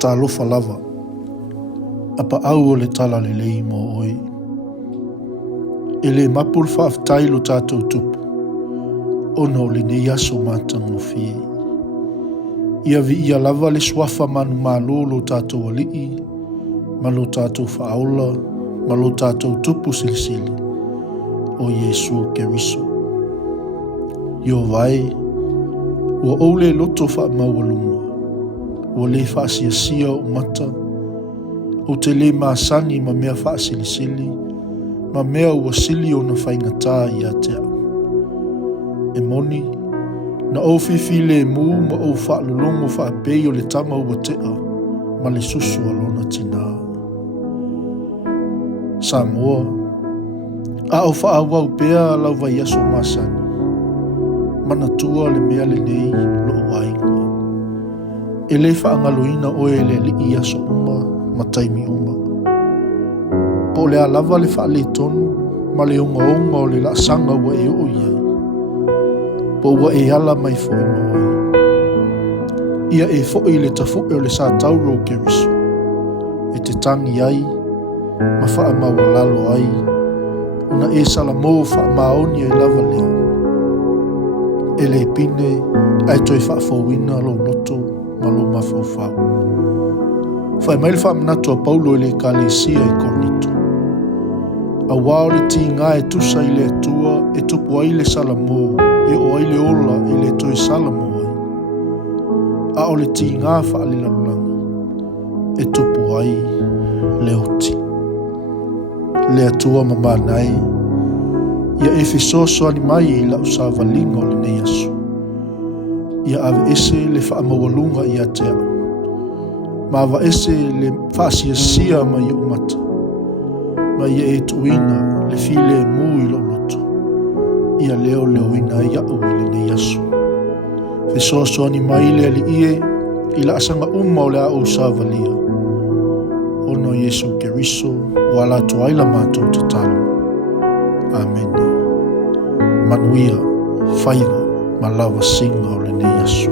talofa lava. APAAU o le talalelei mo oi. E le mapul whaaftai lo tātou tupu. Ono le ne yaso matangofie. Ia vi ia lava le swafa manu malo lo tātou alii, ma lo tātou whaaola, ma lo tātou tupu silisili. O Yesu Keriso. Yo vai, ua oule loto whaamawalunga. Ua le whaasiasia o mata. O te le maasani ma mea whaasilisili, ma mea ua sili o na whaingatā i a te au. E moni, na o whiwhi mu ma o whaalolongo whaapei o le tama ua tea, ma le susu alona tina. Samoa, a o whaawau pea lau vai aso masani, mana tua le mea le nei lo wainga. E le whaangaloina oe le li i aso uma, ma taimi uma. Po le alava le whaale tonu, ma le onga o le la sanga wa e o iai. Po wa e ala mai fwoi noi. Ia e fwoi le tafuke o le sa tauro o Keriso. E te tangi ai, ma wha mawa lalo ai. Una e salamo wha maoni e lava leo. E le pine, ai toi wha fwowina lo loto, ma lo mawhawhau. Whai maile wha manatua Paulo e le kalesia e Korinito. A wao le ti ngā e tusa i le atua, e tupu ai le salamo, e o ai le ola e le toi salamo ai. A o le ti ngā wha ali lalulangi, e tupu ai le oti. Le atua mamanai, ia e fisoso ani mai i la usava linga o le nei asu. Ia ave ese le wha amawalunga i a te au. Ma ava ese le whaasiasia mai i umata. Ma ia e tuina le file mu i lo loto. Ia leo ina i au i le nei asu. Fisoso ani mai le ali ie, i la asanga uma o le au savalia. Ono Yesu Keriso, wala to aila matou te talo. Amen. Manuia, whaiva, ma lava singa o le nei asu.